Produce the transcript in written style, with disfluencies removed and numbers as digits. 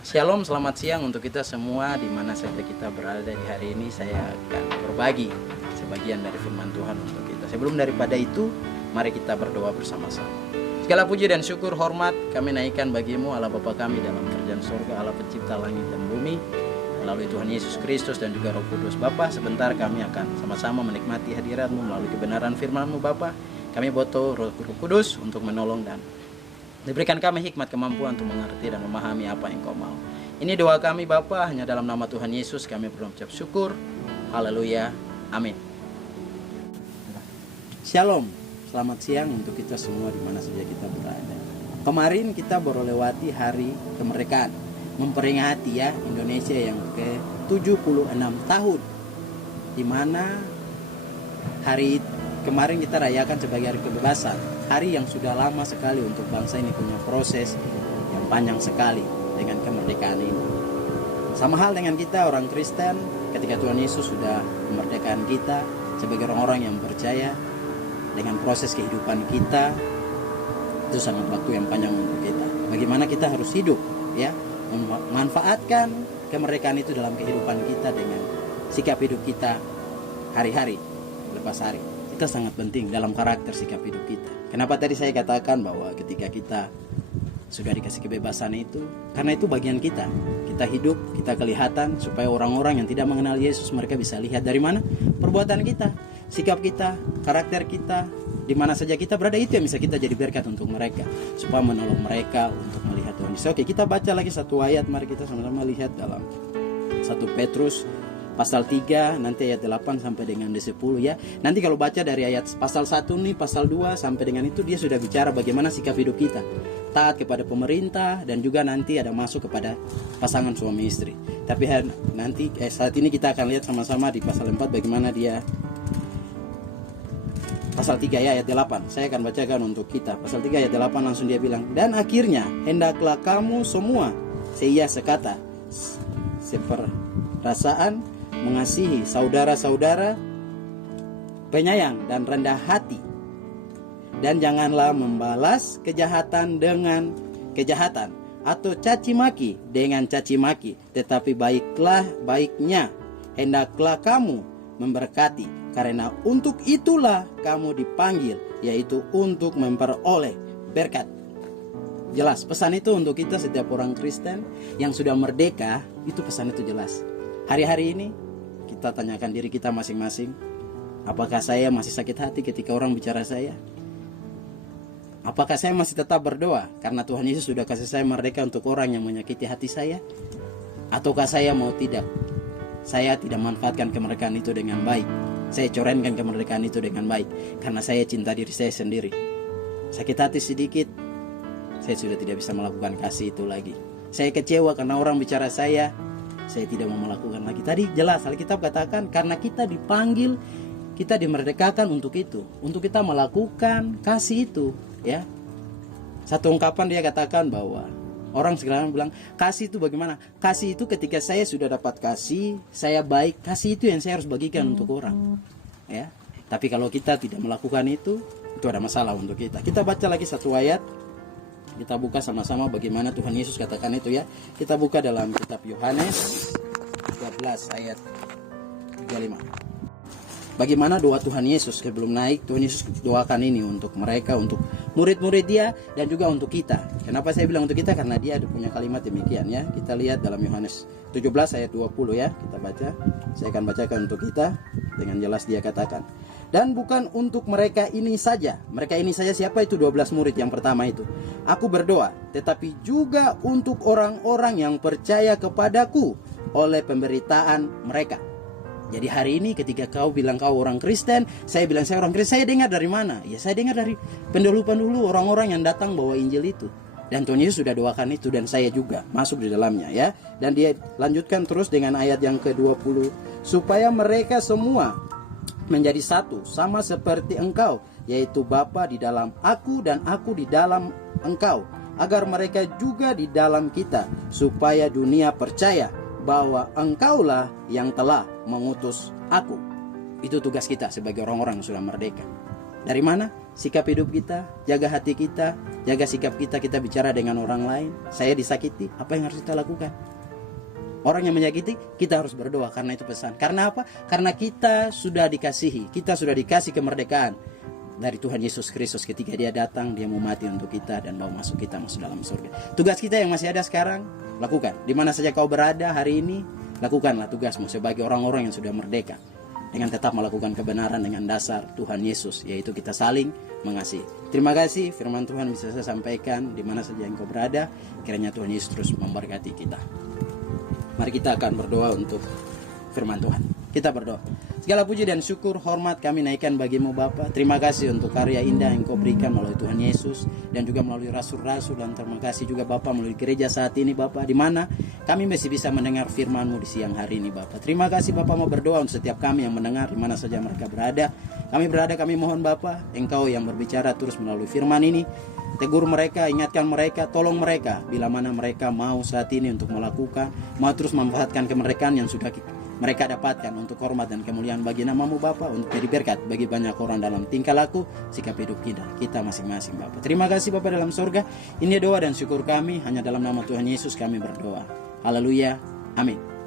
Shalom, selamat siang untuk kita semua di mana saja kita berada di hari ini. Saya akan berbagi sebagian dari firman Tuhan untuk kita. Sebelum daripada itu, mari kita berdoa bersama-sama. Segala puji dan syukur hormat kami naikkan bagimu Allah Bapa kami dalam kerjaan surga, Allah pencipta langit dan bumi. Melalui Tuhan Yesus Kristus dan juga Roh Kudus. Bapa, sebentar kami akan sama-sama menikmati hadirat-Mu melalui kebenaran firman-Mu Bapa. Kami butuh Roh Kudus untuk menolong dan diberikan kami hikmat kemampuan untuk mengerti dan memahami apa yang Kau mau. Ini doa kami Bapa, hanya dalam nama Tuhan Yesus kami berucap syukur. Haleluya. Amin. Shalom. Selamat siang untuk kita semua di mana saja kita berada. Kemarin kita baru lewati hari kemerdekaan, memperingati ya Indonesia yang ke-76 tahun, di mana hari kemarin kita rayakan sebagai hari kebebasan, hari yang sudah lama sekali untuk bangsa ini punya proses yang panjang sekali dengan kemerdekaan ini. Sama hal dengan kita orang Kristen, ketika Tuhan Yesus sudah memerdekakan kita sebagai orang-orang yang percaya, dengan proses kehidupan kita itu sangat waktu yang panjang untuk kita. Bagaimana kita harus hidup ya, memanfaatkan kemerdekaan itu dalam kehidupan kita dengan sikap hidup kita hari-hari lepas hari. Itu sangat penting dalam karakter sikap hidup kita. Kenapa tadi saya katakan bahwa ketika kita sudah dikasih kebebasan itu, karena itu bagian kita. Kita hidup, kita kelihatan supaya orang-orang yang tidak mengenal Yesus mereka bisa lihat dari mana perbuatan kita, sikap kita, karakter kita, di mana saja kita berada, itu yang bisa kita jadi berkat untuk mereka, supaya menolong mereka untuk melihat Tuhan Yesus. Oke, kita baca lagi satu ayat, mari kita sama-sama lihat dalam 1 Petrus pasal 3 nanti ayat 8 sampai dengan 10 ya. Nanti kalau baca dari ayat pasal 1 nih, pasal 2 sampai dengan itu dia sudah bicara bagaimana sikap hidup kita. Taat kepada pemerintah dan juga nanti ada masuk kepada pasangan suami istri. Tapi nanti saat ini kita akan lihat sama-sama di pasal 4 bagaimana dia. Pasal 3 ya ayat 8. Saya akan bacakan untuk kita. Pasal 3 ayat 8 langsung dia bilang, "Dan akhirnya hendaklah kamu semua seia sekata, seperasaan, mengasihi saudara-saudara, penyayang dan rendah hati. Dan janganlah membalas kejahatan dengan kejahatan atau caci maki dengan caci maki, tetapi baiknya hendaklah kamu memberkati, karena untuk itulah kamu dipanggil, yaitu untuk memperoleh berkat." Jelas pesan itu untuk kita setiap orang Kristen yang sudah merdeka, itu pesan itu jelas. Hari-hari ini kita tanyakan diri kita masing-masing, apakah saya masih sakit hati ketika orang bicara saya? Apakah saya masih tetap berdoa karena Tuhan Yesus sudah kasih saya merdeka untuk orang yang menyakiti hati saya? Ataukah saya mau tidak? Saya tidak manfaatkan kemerdekaan itu dengan baik. Saya corenkan kemerdekaan itu dengan baik karena saya cinta diri saya sendiri. Sakit hati sedikit, saya sudah tidak bisa melakukan kasih itu lagi. Saya kecewa karena orang bicara saya tidak mau melakukan lagi. Tadi jelas Alkitab katakan karena kita dipanggil, kita dimerdekakan untuk itu, untuk kita melakukan kasih itu ya. Satu ungkapan dia katakan bahwa orang sekarang bilang kasih itu bagaimana? Kasih itu ketika saya sudah dapat kasih, saya baik, kasih itu yang saya harus bagikan untuk orang ya. Tapi kalau kita tidak melakukan itu ada masalah untuk kita. Kita baca lagi satu ayat, kita buka sama-sama bagaimana Tuhan Yesus katakan itu ya. Kita buka dalam kitab Yohanes 13 ayat 35. Bagaimana doa Tuhan Yesus sebelum naik, Tuhan Yesus doakan ini untuk mereka, untuk murid-murid dia dan juga untuk kita. Kenapa saya bilang untuk kita? Karena dia ada punya kalimat demikian ya. Kita lihat dalam Yohanes 17 ayat 20 ya. Kita baca. Saya akan bacakan untuk kita. Dengan jelas dia katakan, "Dan bukan untuk mereka ini saja." Mereka ini saja siapa itu? 12 murid yang pertama itu. "Aku berdoa, tetapi juga untuk orang-orang yang percaya kepadaku oleh pemberitaan mereka." Jadi hari ini ketika kau bilang kau orang Kristen, saya bilang saya orang Kristen, saya dengar dari mana? Ya saya dengar dari pendahulu-pendahulu orang-orang yang datang bawa Injil itu. Dan Tuhan Yesus sudah doakan itu dan saya juga masuk di dalamnya ya. Dan dia lanjutkan terus dengan ayat yang ke-20, "Supaya mereka semua menjadi satu sama seperti engkau, yaitu Bapa di dalam aku dan aku di dalam engkau, agar mereka juga di dalam kita, supaya dunia percaya bahwa engkaulah yang telah mengutus aku." Itu tugas kita sebagai orang-orang yang sudah merdeka. Dari mana? sikap hidup kita, jaga hati kita, jaga sikap kita. Kita bicara dengan orang lain, saya disakiti, apa yang harus kita lakukan? Orang yang menyakiti, kita harus berdoa, karena itu pesan. Karena apa? Karena kita sudah dikasihi, kita sudah dikasih kemerdekaan dari Tuhan Yesus Kristus. Ketika dia datang, dia mau mati untuk kita dan mau masuk kita masuk dalam surga. Tugas kita yang masih ada sekarang, lakukan. Di mana saja kau berada hari ini, lakukanlah tugasmu sebagai orang-orang yang sudah merdeka, dengan tetap melakukan kebenaran dengan dasar Tuhan Yesus, yaitu kita saling mengasihi. Terima kasih, firman Tuhan bisa saya sampaikan di mana saja engkau berada. Kiranya Tuhan Yesus terus memberkati kita. Mari kita akan berdoa untuk firman Tuhan. Kita berdoa. Segala puji dan syukur, hormat kami naikkan bagimu Bapa. Terima kasih untuk karya indah yang kau berikan melalui Tuhan Yesus dan juga melalui rasul-rasul. Dan terima kasih juga Bapa melalui gereja saat ini Bapa, di mana kami masih bisa mendengar firman-Mu di siang hari ini Bapa. Terima kasih Bapa, mau berdoa untuk setiap kami yang mendengar di mana saja mereka berada. Kami mohon Bapa, Engkau yang berbicara terus melalui firman ini. Tegur mereka, ingatkan mereka, tolong mereka bila mana mereka mau saat ini untuk melakukan, mau terus memanfaatkan kemerdekaan yang sudah mereka dapatkan untuk hormat dan kemuliaan bagi nama-Mu Bapa, untuk jadi berkat bagi banyak orang dalam tingkah laku, sikap hidup kita masing-masing Bapa. Terima kasih Bapa dalam surga. Ini doa dan syukur kami, hanya dalam nama Tuhan Yesus kami berdoa. Haleluya. Amin.